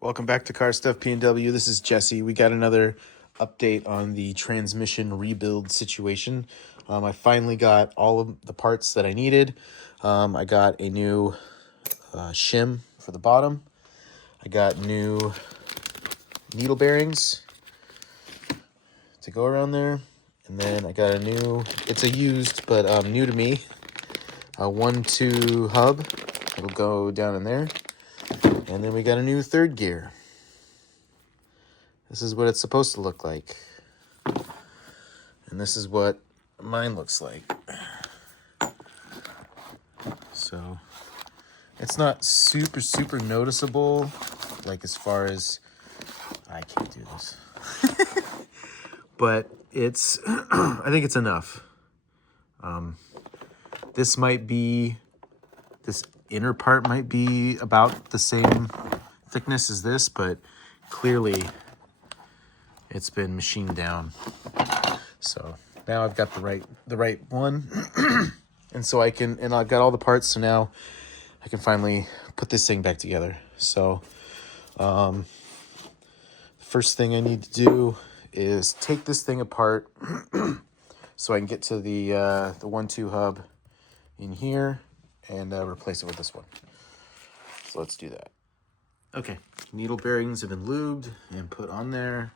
Welcome back to Car Stuff P&W. This is Jesse. We got another update on the transmission rebuild situation. I finally got all of the parts that I needed. I got a new shim for the bottom. I got new needle bearings to go around there. And then I got a new, it's a used but new to me, a 1-2 hub. It'll go down in there. And then we got a new third gear. This is what it's supposed to look like. And this is what mine looks like. So it's not super noticeable, like as far as, I can't do this. But it's, I think it's enough. This inner part might be about the same thickness as this, but clearly it's been machined down. So now I've got the right one. And so I've got all the parts, so now I can finally put this thing back together. So the first thing I need to do is take this thing apart so I can get to the 1-2 hub in here and replace it with this one. So let's do that. Okay, needle bearings have been lubed and put on there.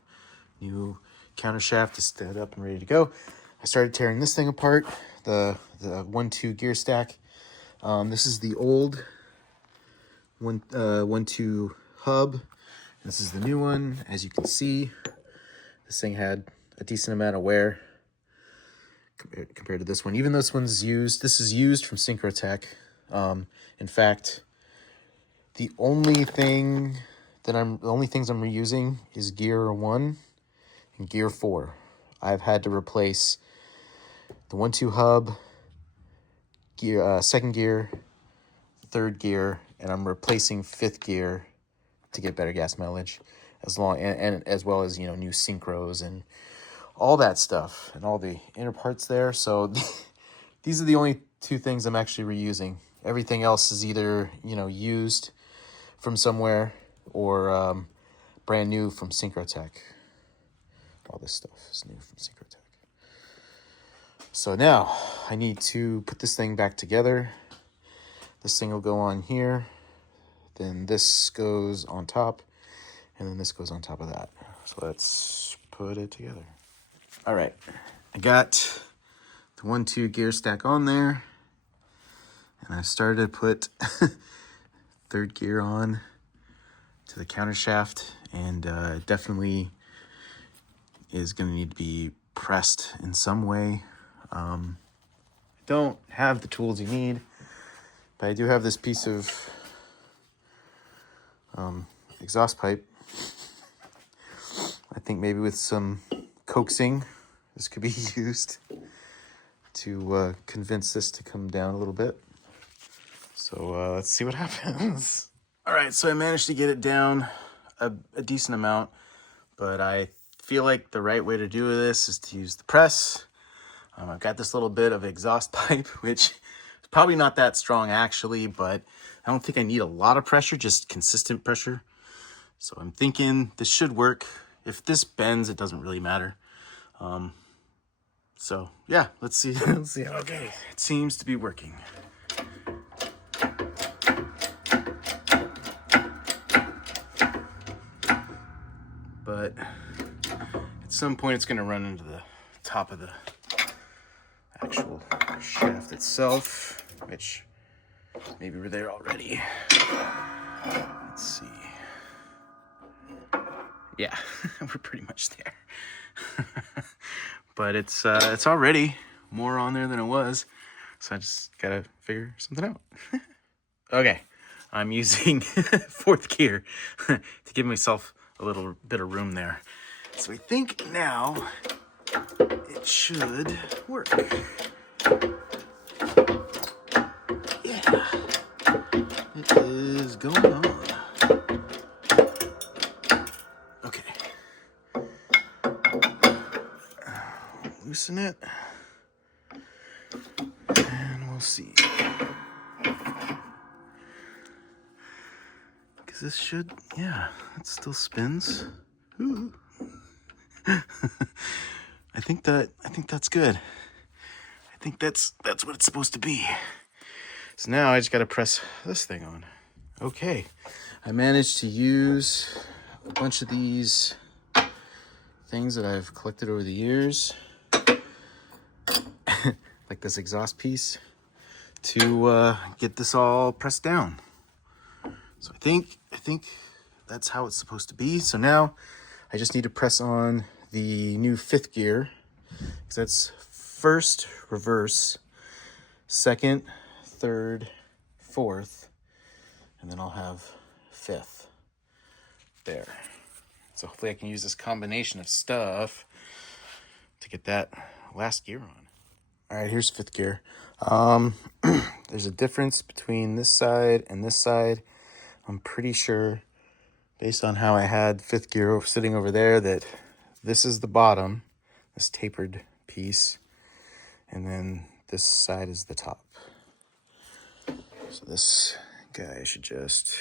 New countershaft is set up and ready to go. I started tearing this thing apart, the 1-2 gear stack. This is the old 1-2 hub. This is the new one. As you can see, this thing had a decent amount of wear compared to this one. Even though this one's used, this is used from Syncrotech. In fact, the only things I'm reusing is gear 1 and gear 4. I've had to replace the 1-2 hub, gear, second gear, third gear, and I'm replacing 5th gear to get better gas mileage, as well as new synchros and all that stuff and all the inner parts there. So these are the only 2 things I'm actually reusing. Everything else is either used from somewhere or brand new from Syncrotech. All this stuff is new from Syncrotech. So now I need to put this thing back together. This thing will go on here. Then this goes on top. And then this goes on top of that. So let's put it together. All right. I got the 1-2 gear stack on there. And I started to put third gear on to the countershaft. And definitely is going to need to be pressed in some way. I don't have the tools you need, but I do have this piece of exhaust pipe. I think maybe with some coaxing, this could be used to convince this to come down a little bit. So let's see what happens. All right, so I managed to get it down a decent amount, but I feel like the right way to do this is to use the press. I've got this little bit of exhaust pipe, which is probably not that strong actually, but I don't think I need a lot of pressure, just consistent pressure. So I'm thinking this should work. If this bends, it doesn't really matter. So yeah, let's see. Let's see. Okay, it seems to be working. But at some point it's going to run into the top of the actual shaft itself, which maybe we're there already. Let's see. Yeah, we're pretty much there. But it's already more on there than it was, so I just gotta figure something out. Okay, I'm using 4th gear to give myself a little bit of room there. So I think now it should work. Yeah, it is going on. Okay. Loosen it. And we'll see. Because this should, yeah, it still spins. Ooh. I think that's good. I think that's what it's supposed to be. So now I just got to press this thing on. Okay, I managed to use a bunch of these things that I've collected over the years, like this exhaust piece, to get this all pressed down. So I think that's how it's supposed to be. So now I just need to press on the new 5th gear, because that's 1st, reverse, 2nd, 3rd, 4th, and then I'll have 5th there. So hopefully I can use this combination of stuff to get that last gear on. All right, here's 5th gear. There's a difference between this side and this side. I'm pretty sure, based on how I had 5th gear sitting over there, that this is the bottom, this tapered piece, and then this side is the top. So this guy should just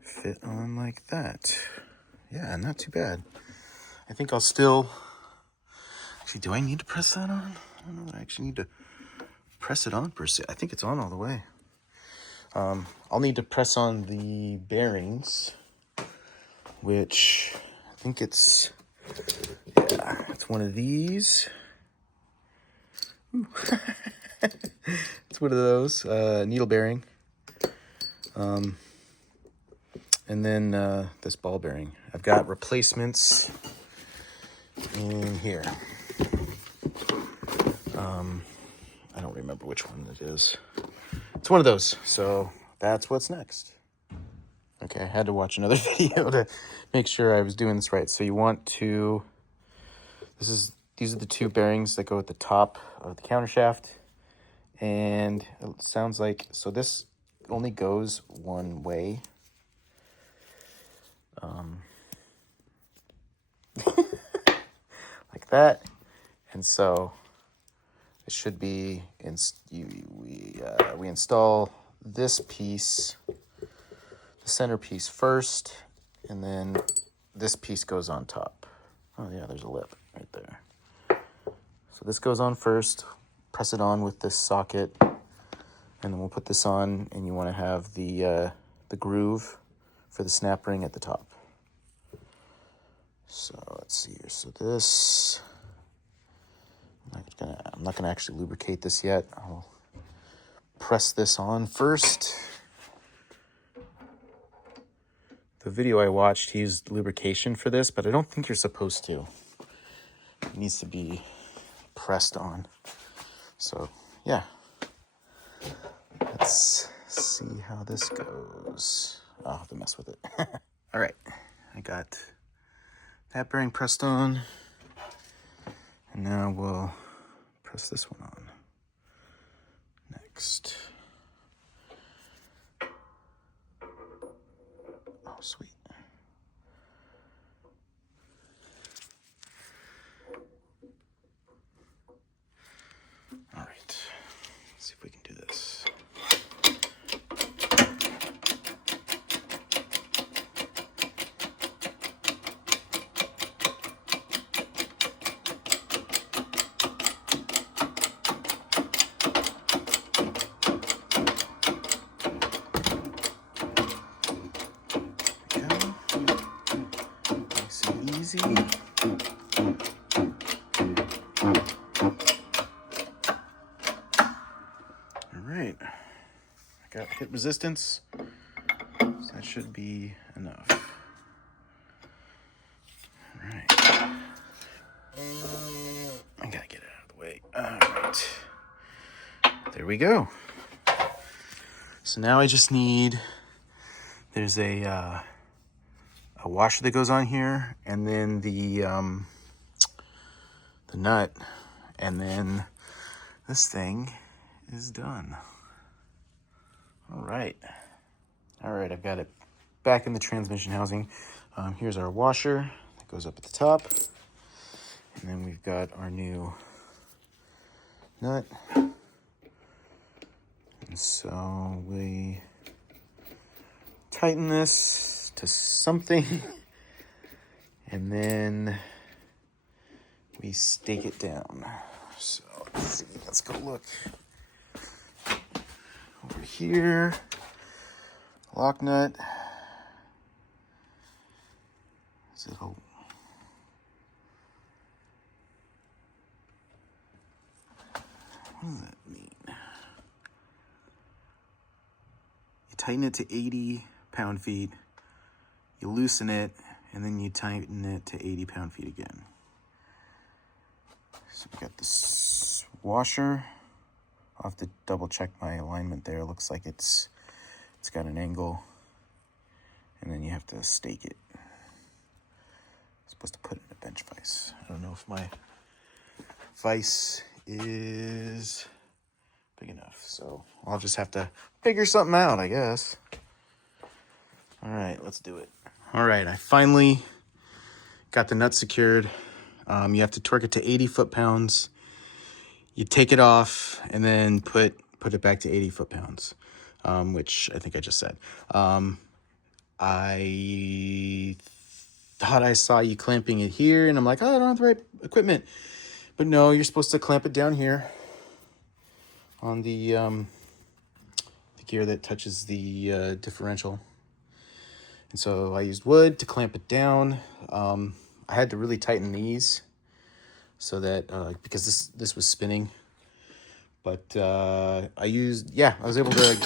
fit on like that. Yeah, not too bad. I think I'll still... Actually, do I need to press that on? I don't know that I actually need to press it on per se. I think it's on all the way. I'll need to press on the bearings, which I think it's one of these. It's one of those, needle bearing. And then this ball bearing. I've got replacements in here. I don't remember which one it is. It's one of those, so that's what's next. Okay, I had to watch another video to make sure I was doing this right. So you want to, these are the 2 bearings that go at the top of the countershaft. And it sounds like, so this only goes one way. Like that. And so it should be, we install this piece, the center piece first, and then this piece goes on top. Oh yeah, there's a lip right there. So this goes on first, press it on with this socket, and then we'll put this on, and you want to have the groove for the snap ring at the top. So let's see here. So this, I'm not gonna actually lubricate this yet. I'll press this on first. The video I watched, he used lubrication for this, but I don't think you're supposed to. It needs to be pressed on. So yeah, let's see how this goes. I'll have to mess with it. All right, I got that bearing pressed on, and now we'll press this one on next. Oh, sweet. All right, let's see if we can do this. Easy. All right, I got hit resistance, so that should be enough. All right, I gotta get it out of the way. All right, there we go. So now I just need, there's a washer that goes on here, and then the nut, and then this thing is done. All right, I've got it back in the transmission housing. Here's our washer that goes up at the top, and then we've got our new nut. And so we tighten this to something, and then we stake it down. So let's see, let's go look over here. Lock nut. Is it a... What does that mean? You tighten it to 80 pound-feet, you loosen it, and then you tighten it to 80 pound-feet again. So we got this washer. I'll have to double check my alignment there. It looks like it's got an angle, and then you have to stake it. I'm supposed to put it in a bench vise. I don't know if my vise is big enough, so I'll just have to figure something out, I guess. All right, let's do it. All right, I finally got the nut secured. You have to torque it to 80 foot-pounds. You take it off and then put it back to 80 foot-pounds, which I think I just said. I thought I saw you clamping it here, and I'm like, oh, I don't have the right equipment. But no, you're supposed to clamp it down here on the gear that touches the differential. And so I used wood to clamp it down. I had to really tighten these so that because this was spinning. But I was able to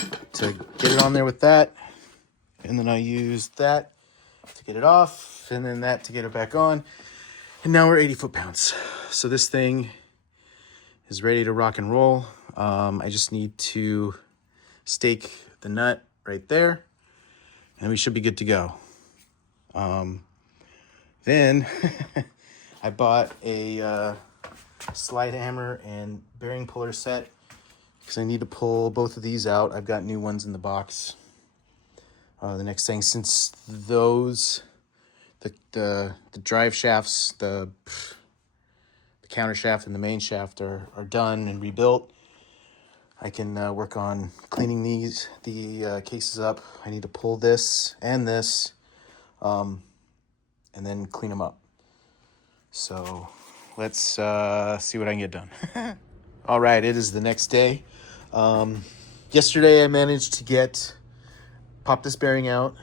get it on there with that. And then I used that to get it off, and then that to get it back on. And now we're 80 foot-pounds. So this thing is ready to rock and roll. I just need to stake the nut right there, and we should be good to go. Then I bought a slide hammer and bearing puller set because I need to pull both of these out. I've got new ones in the box. The next thing, since those, the drive shafts, the countershaft and the main shaft are done and rebuilt, I can work on cleaning the cases up. I need to pull this and this, and then clean them up. So let's see what I can get done. All right, it is the next day. Yesterday I managed to pop this bearing out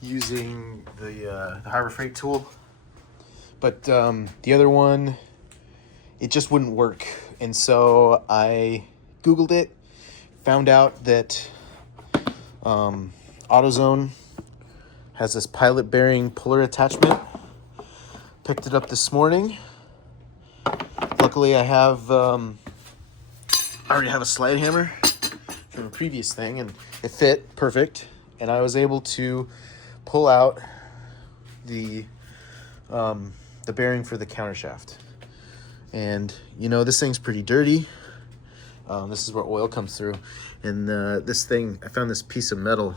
using the Harbor Freight tool. But the other one, it just wouldn't work. And so I Googled it, found out that AutoZone has this pilot bearing puller attachment. Picked it up this morning. Luckily, I already have a slide hammer from a previous thing, and it fit perfect. And I was able to pull out the bearing for the countershaft. And this thing's pretty dirty. This is where oil comes through. And this thing, I found this piece of metal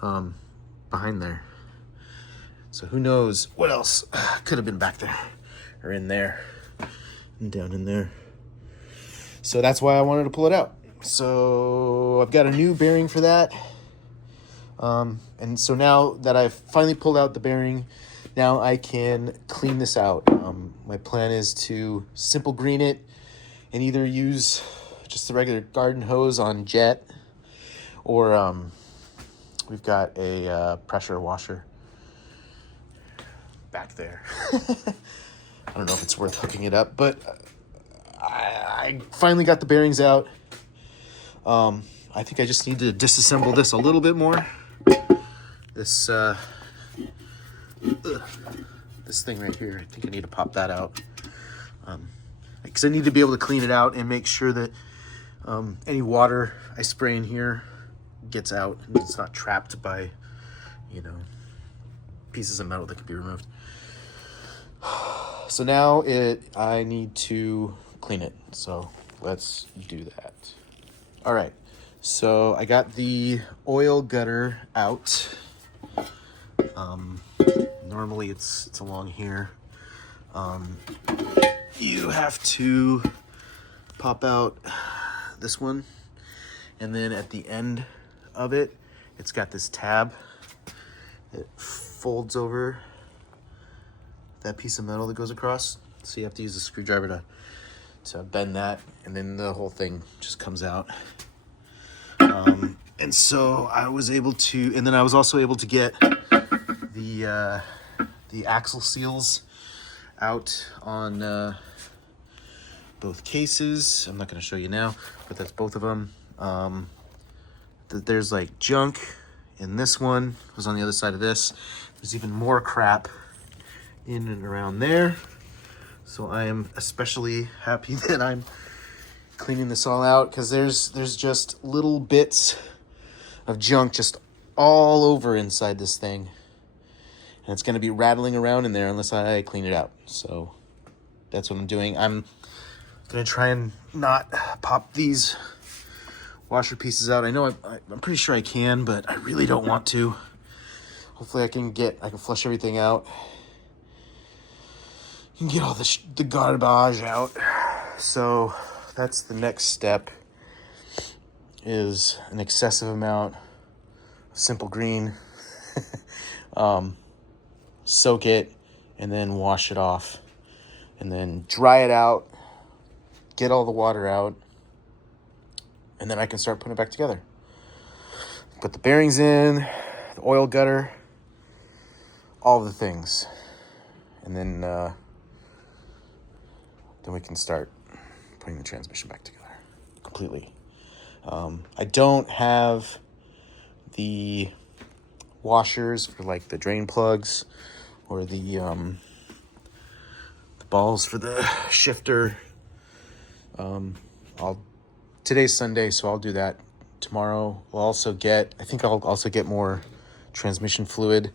behind there. So who knows what else could have been back there or in there and down in there. So that's why I wanted to pull it out. So I've got a new bearing for that. And so now that I've finally pulled out the bearing, now I can clean this out. My plan is to simple green it and either use just the regular garden hose on jet, or we've got a pressure washer back there. I don't know if it's worth hooking it up, but I finally got the bearings out. I think I just need to disassemble this a little bit more. This thing right here, I think I need to pop that out. Because I need to be able to clean it out and make sure that any water I spray in here gets out and it's not trapped by, pieces of metal that can be removed. So now I need to clean it. So let's do that. All right. So I got the oil gutter out. Normally it's along here. You have to pop out this one, and then at the end of it, it's got this tab that folds over that piece of metal that goes across. So you have to use a screwdriver to bend that, and then the whole thing just comes out. And so I was able to, and then I was also able to get the axle seals out on both cases. I'm not going to show you now, but that's both of them. There's like junk in this one. It was on the other side of this. There's even more crap in and around there. So I am especially happy that I'm cleaning this all out, because there's just little bits of junk just all over inside this thing. And it's going to be rattling around in there unless I clean it out. So that's what I'm doing. I'm going to try and not pop these washer pieces out. I know I'm pretty sure I can, but I really don't want to. Hopefully I can flush everything out. You can get all the garbage out. So that's the next step, is an excessive amount of simple green. Soak it and then wash it off, and then dry it out, get all the water out, and then I can start putting it back together. Put the bearings in, the oil gutter, all the things, and then we can start putting the transmission back together completely. I don't have the washers for like the drain plugs or the balls for the shifter. Today's Sunday, so I'll do that tomorrow. I think I'll also get more transmission fluid.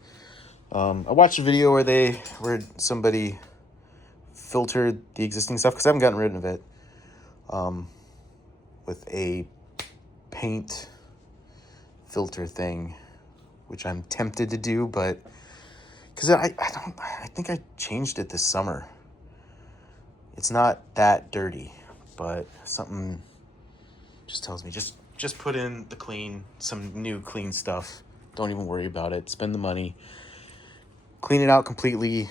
I watched a video where somebody filtered the existing stuff, because I haven't gotten rid of it, with a paint filter thing, which I'm tempted to do, but because I think I changed it this summer. It's not that dirty, but something just tells me just put in some new clean stuff. Don't even worry about it. Spend the money. Clean it out completely.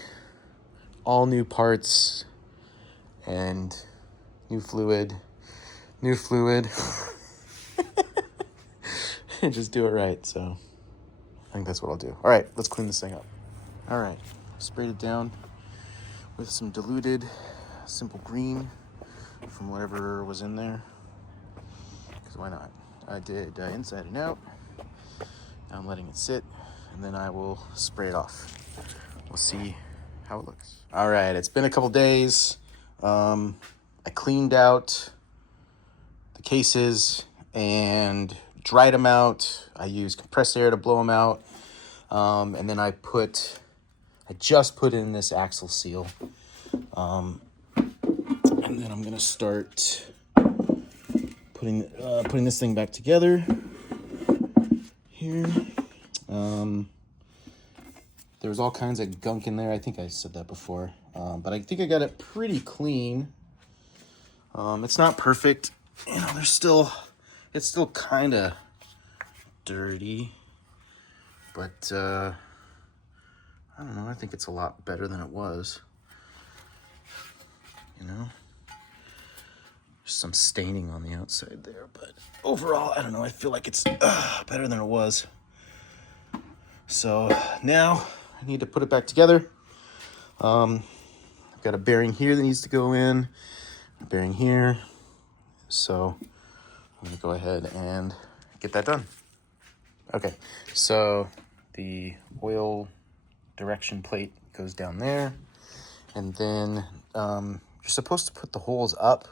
All new parts and new fluid. And just do it right. So I think that's what I'll do. All right, let's clean this thing up. All right, sprayed it down with some diluted simple green from whatever was in there, because why not? I did inside and out. Now I'm letting it sit, and then I will spray it off. We'll see how it looks. All right, it's been a couple days. I cleaned out the cases and dried them out. I used compressed air to blow them out. And then I just put in this axle seal. And then I'm gonna start putting this thing back together here. There was all kinds of gunk in there. I think I said that before, but I think I got it pretty clean. It's not perfect, it's still kind of dirty, but I don't know. I think it's a lot better than it was. There's some staining on the outside there, but overall, I don't know. I feel like it's better than it was. So now I need to put it back together. I've got a bearing here that needs to go in, a bearing here. So I'm gonna go ahead and get that done. Okay, so the oil direction plate goes down there, and then you're supposed to put the holes up.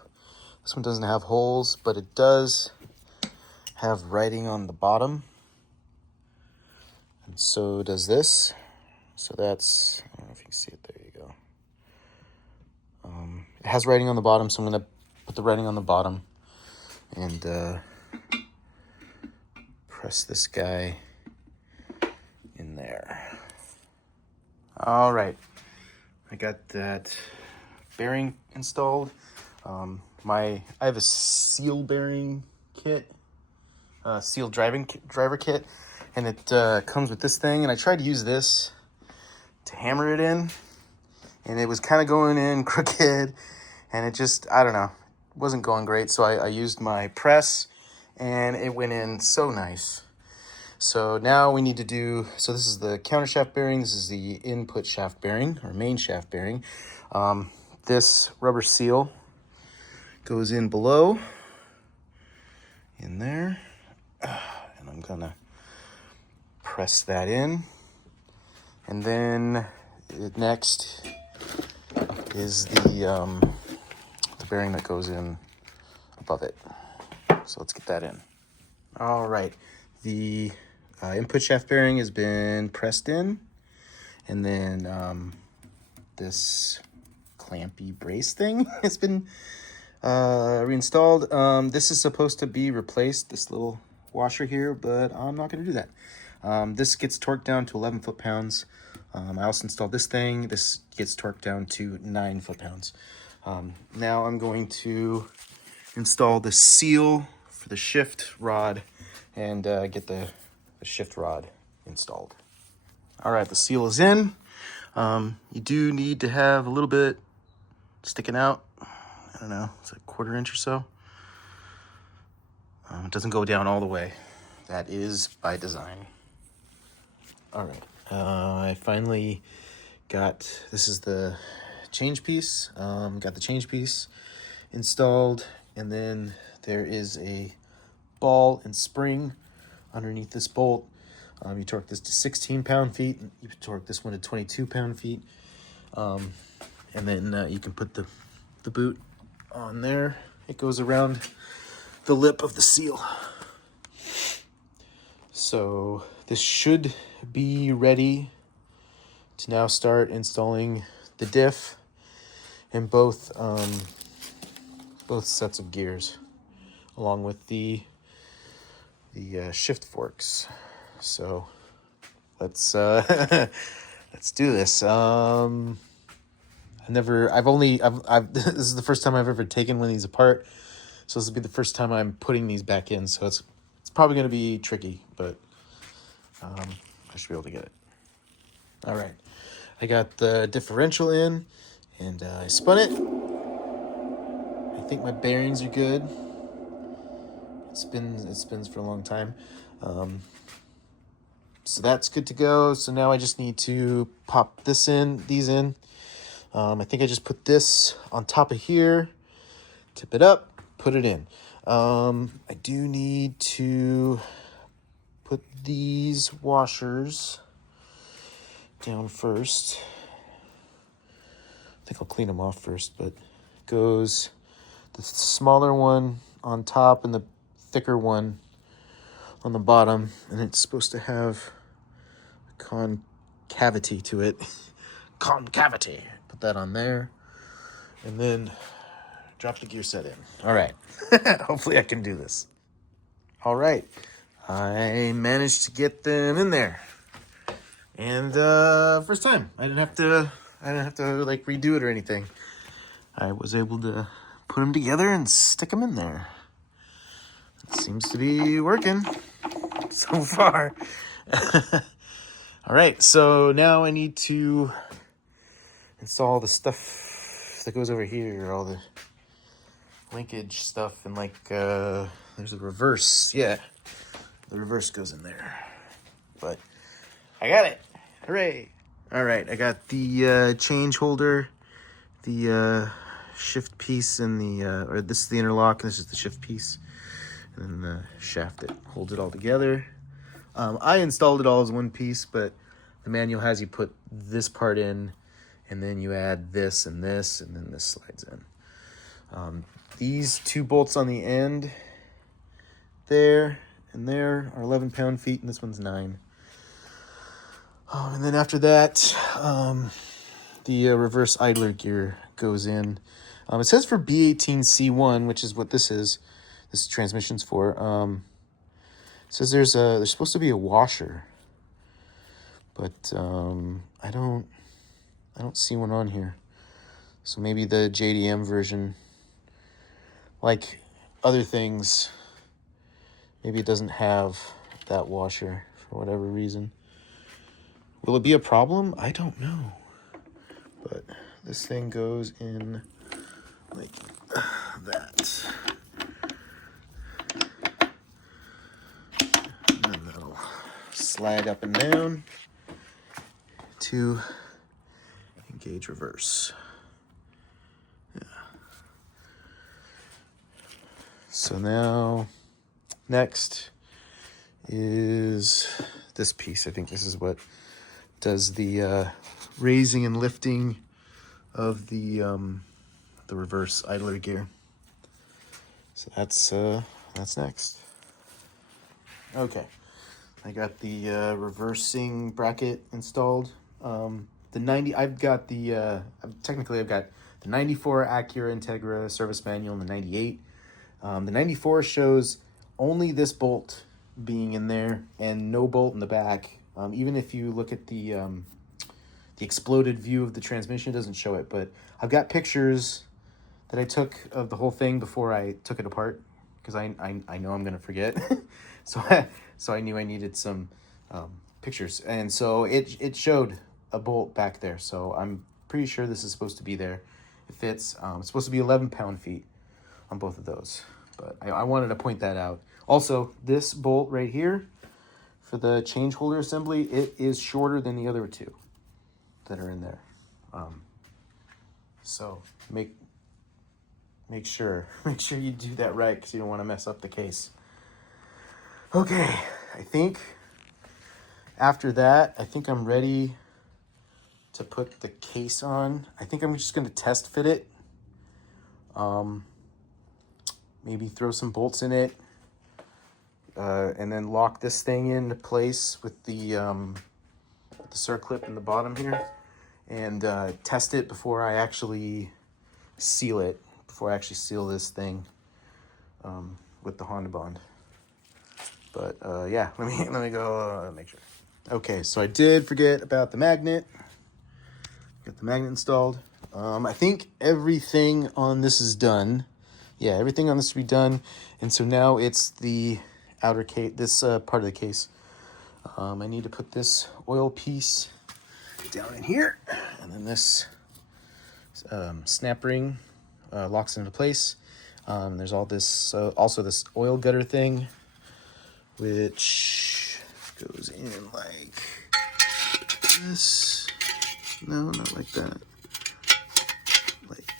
This one doesn't have holes, but it does have writing on the bottom, and so does this. So that's, I don't know if you can see it. There you go. It has writing on the bottom, so I'm going to put the writing on the bottom and press this guy in there. All right, I got that bearing installed. I have a seal bearing kit sealed driver kit, and it comes with this thing. And I tried to use this to hammer it in, and it was kind of going in crooked, and it just, I don't know, wasn't going great. So I used my press, and it went in so nice. So now we need to do, so this is the countershaft bearing, this is the input shaft bearing, or main shaft bearing. This rubber seal goes in below, in there, and I'm gonna press that in. And then next is the bearing that goes in above it. So let's get that in. All right, the input shaft bearing has been pressed in, and then this clampy brace thing has been reinstalled. This is supposed to be replaced, this little washer here, but I'm not going to do that. This gets torqued down to 11 foot-pounds. I also installed this thing. This gets torqued down to 9 foot-pounds. Now I'm going to install the seal for the shift rod and get the shift rod installed. All right, the seal is in. You do need to have a little bit sticking out. I don't know, it's a 1/4 inch or so. It doesn't go down all the way. That is by design. All right, I finally got, this is the change piece. Got the change piece installed, and then there is a ball and spring underneath this bolt. You torque this to 16 pound-feet, and you torque this one to 22 pound-feet. And then you can put the boot on there. It goes around the lip of the seal. So this should be ready to now start installing the diff in both sets of gears, along with the shift forks. So let's let's do this. This is the first time I've ever taken one of these apart, so this will be the first time I'm putting these back in. So it's probably going to be tricky, but I should be able to get it. All right, I got the differential in, and I spun it. I think my bearings are good. It spins for a long time. So that's good to go. So now I just need to pop these in. I think I just put this on top of here, tip it up, put it in. I do need to put these washers down first. I think I'll clean them off first, but it goes the smaller one on top and the thicker one on the bottom, and it's supposed to have a concavity to it. Concavity. Put that on there, and then drop the gear set in. All right. Hopefully I can do this. All right. I managed to get them in there, and first time. I didn't have to like redo it or anything. I was able to put them together and stick them in there. It seems to be working so far. All right, so now I need to install the stuff that goes over here, all the linkage stuff, and like there's a reverse. Yeah, the reverse goes in there, but I got it. Hooray! All right, I got the change holder, the shift piece, and or this is the interlock, and this is the shift piece, and then the shaft that holds it all together. I installed it all as one piece, but the manual has you put this part in, and then you add this, and then this slides in. These two bolts on the end, there and there, are 11 pound-feet, and this one's 9. And then after that, the reverse idler gear goes in. It says for B18C1, which is what this is. This transmission's for. It says there's supposed to be a washer, but I don't see one on here. So maybe the JDM version, like other things, Maybe it doesn't have that washer for whatever reason. Will it be a problem? I don't know. But this thing goes in like that. And then that'll slide up and down to engage reverse. Yeah. So now, next is this piece. I think this is what does the raising and lifting of the reverse idler gear. So that's next. Okay, I got the reversing bracket installed. The 90, I've got the technically I've got the 94 Acura Integra service manual and the 98. The 94 shows only this bolt being in there and no bolt in the back. Even if you look at the exploded view of the transmission, it doesn't show it. But I've got pictures that I took of the whole thing before I took it apart, because I know I'm gonna forget. so I knew I needed some pictures, and so it showed a bolt back there. So I'm pretty sure this is supposed to be there. It fits. It's supposed to be 11 pound-feet on both of those. But I wanted to point that out. Also, this bolt right here for the change holder assembly, it is shorter than the other two that are in there. So make sure you do that right, because you don't want to mess up the case. Okay, I think after that, I think I'm ready to put the case on. I think I'm just going to test fit it. Maybe throw some bolts in it, and then lock this thing into place with the circlip in the bottom here, and test it before I actually seal it. Before I actually seal this thing with the Honda Bond. But yeah, let me go make sure. Okay, so I did forget about the magnet. Got the magnet installed. I think everything on this is done. Yeah, everything on this will be done. And so now it's the outer case, this part of the case. I need to put this oil piece down in here, and then this snap ring locks into place. There's all this, also this oil gutter thing, which goes in like this. No, not like that. Like,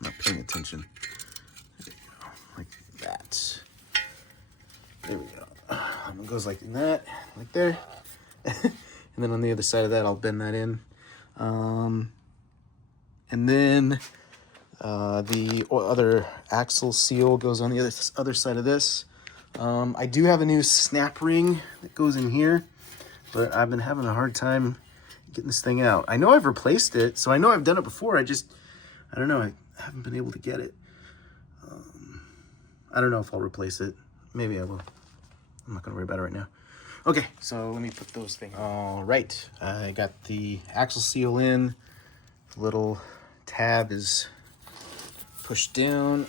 not paying attention. There you go, like that. There we go. It goes like that, like there. And then on the other side of that, I'll bend that in. And then the other axle seal goes on the other side of this. I do have a new snap ring that goes in here, but I've been having a hard time getting this thing out. I know I've replaced it, so I know I've done it before. I don't know. I haven't been able to get it. I don't know if I'll replace it. Maybe I will. I'm not going to worry about it right now. Okay, so let me put those things. All right, I got the axle seal in. The little tab is pushed down,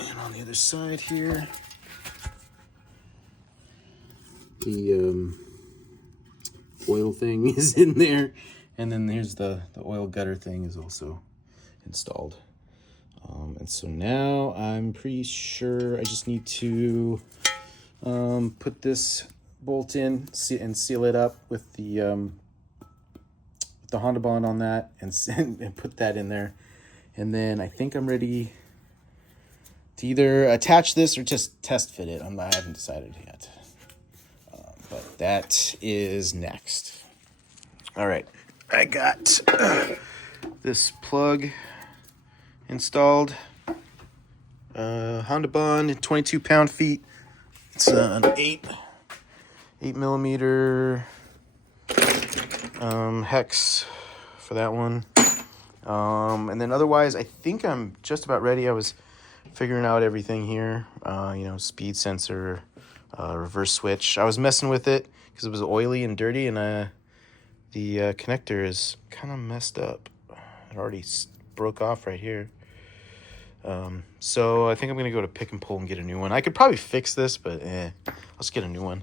and on the other side here, the oil thing is in there, and then there's the oil gutter thing is also installed. And so now I'm pretty sure I just need to put this bolt in and seal it up with the Honda Bond on that, and put that in there. And then I think I'm ready to either attach this or just test fit it. I haven't decided yet. But that is next. All right, I got this plug installed. Honda Bond, 22 pound-feet. It's an 8 millimeter hex for that one. And then otherwise, I think I'm just about ready. I was figuring out everything here. Speed sensor, reverse switch. I was messing with it because it was oily and dirty, and the connector is kind of messed up. It already broke off right here. So I think I'm going to go to Pick and Pull and get a new one. I could probably fix this, but let's get a new one.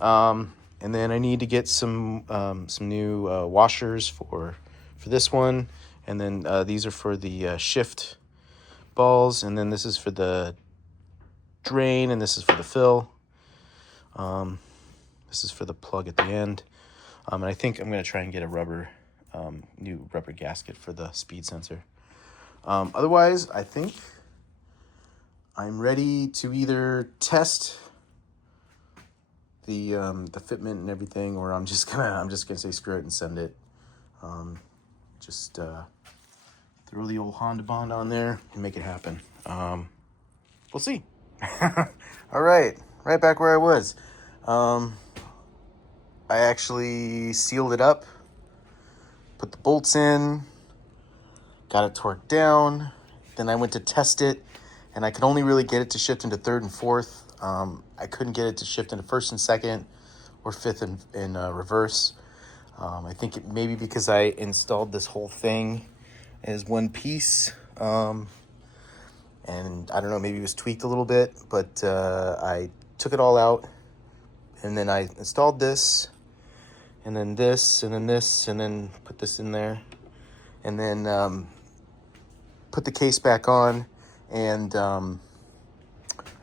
And then I need to get some new washers for this one. And then these are for the shift balls. And then this is for the drain, and this is for the fill. This is for the plug at the end. And I think I'm going to try and get a new rubber gasket for the speed sensor. Otherwise, I think I'm ready to either test the fitment and everything, or I'm just gonna say screw it and send it. Throw the old Honda Bond on there and make it happen. We'll see. All right back where I was. I actually sealed it up, put the bolts in, got it torqued down. Then I went to test it, and I could only really get it to shift into third and fourth. I couldn't get it to shift into first and second or fifth in reverse. I think it maybe because I installed this whole thing as one piece. And I don't know, maybe it was tweaked a little bit, but I took it all out, and then I installed this, and then this, and then this, and then put this in there, and then put the case back on, and I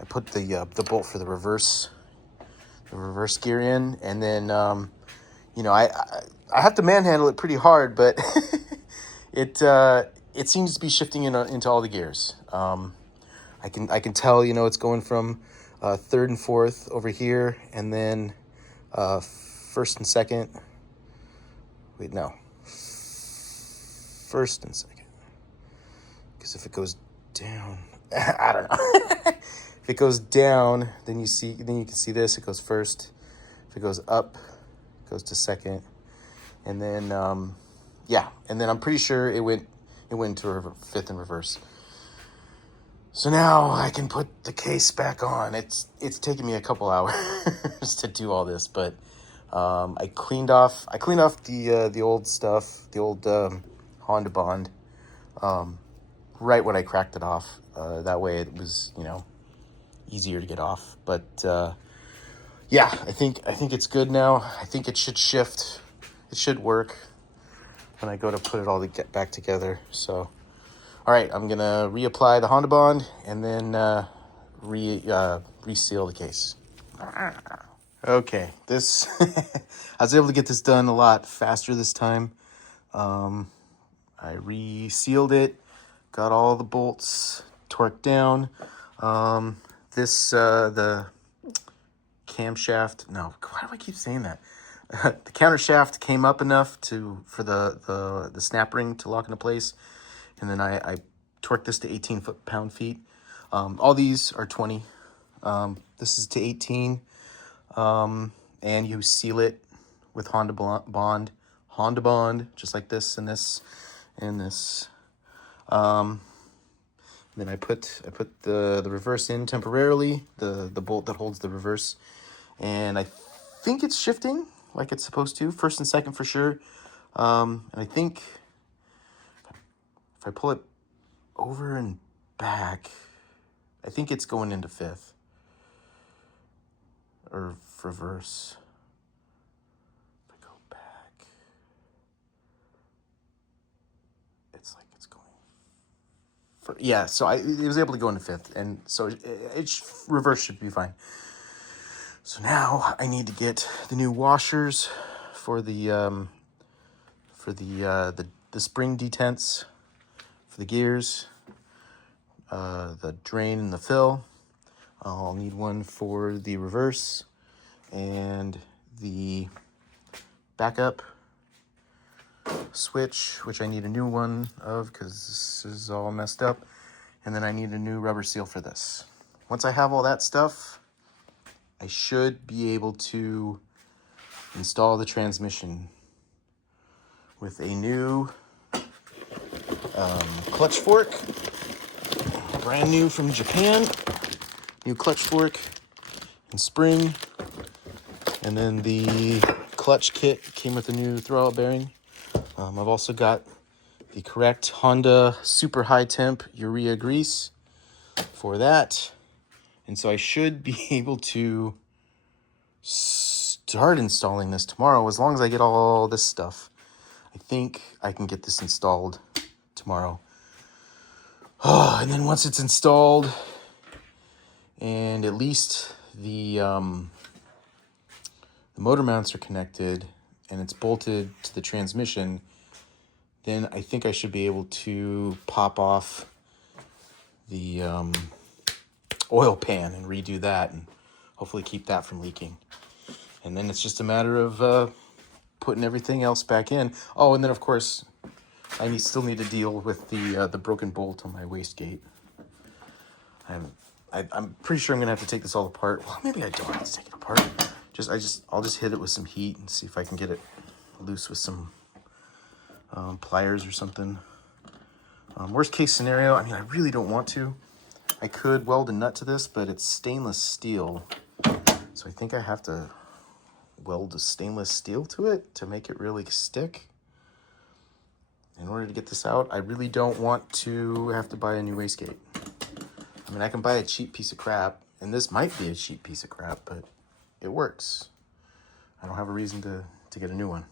put the bolt for the reverse gear in, and then I have to manhandle it pretty hard, but it seems to be shifting into all the gears. I can tell, it's going from third and fourth over here, and then first and second. Wait, no. First and second. Because if it goes down, I don't know. If it goes down, then you can see this. It goes first. If it goes up, it goes to second, and then and then I'm pretty sure it went to fifth and reverse. So now I can put the case back on. It's taken me a couple hours to do all this, but I cleaned off the old stuff, the old Honda Bond, right when I cracked it off. That way it was easier to get off. But I think it's good now. I think it should shift. It should work when I go to put it all back together. So. All right, I'm going to reapply the Honda Bond and then reseal the case. Okay, this I was able to get this done a lot faster this time. I resealed it, got all the bolts torqued down. The camshaft, no, why do I keep saying that? The countershaft came up enough for the snap ring to lock into place. And then I torqued this to 18 pound-feet. All these are 20. This is to 18. And you seal it with Honda Bond, just like this and this and this. And then I put the reverse in temporarily, the bolt that holds the reverse. And I think it's shifting like it's supposed to, first and second for sure. And I think if I pull it over and back, I think it's going into fifth or reverse. If I go back, it's like it's going so it was able to go into fifth, and so reverse should be fine. So now I need to get the new washers for the spring detents for the gears, the drain and the fill. I'll need one for the reverse and the backup switch, which I need a new one of because this is all messed up. And then I need a new rubber seal for this. Once I have all that stuff, I should be able to install the transmission with a new clutch fork, brand new from Japan, new clutch fork and spring, and then the clutch kit came with a new throwout bearing. I've also got the correct Honda super high temp urea grease for that. And so I should be able to start installing this tomorrow as long as I get all this stuff. I think I can get this installed tomorrow. Oh, and then once it's installed and at least the motor mounts are connected and it's bolted to the transmission, then I think I should be able to pop off the oil pan and redo that and hopefully keep that from leaking. And then it's just a matter of putting everything else back in. Oh, and then of course I still need to deal with the broken bolt on my wastegate. I'm pretty sure I'm gonna have to take this all apart. Well, maybe I don't have to take it apart. I'll just hit it with some heat and see if I can get it loose with some pliers or something. Worst case scenario, I mean, I really don't want to. I could weld a nut to this, but it's stainless steel. So I think I have to weld a stainless steel to it to make it really stick. In order to get this out, I really don't want to have to buy a new wastegate. I mean, I can buy a cheap piece of crap, and this might be a cheap piece of crap, but it works. I don't have a reason to get a new one.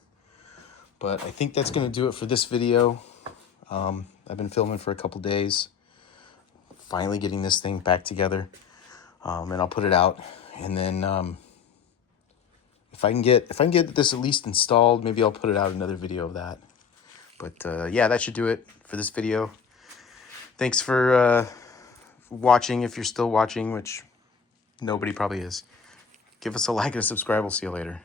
But I think that's going to do it for this video. I've been filming for a couple days, finally getting this thing back together, and I'll put it out. And then if I can get this at least installed, maybe I'll put it out another video of that. But yeah, that should do it for this video. Thanks for watching, if you're still watching, which nobody probably is. Give us a like and a subscribe. We'll see you later.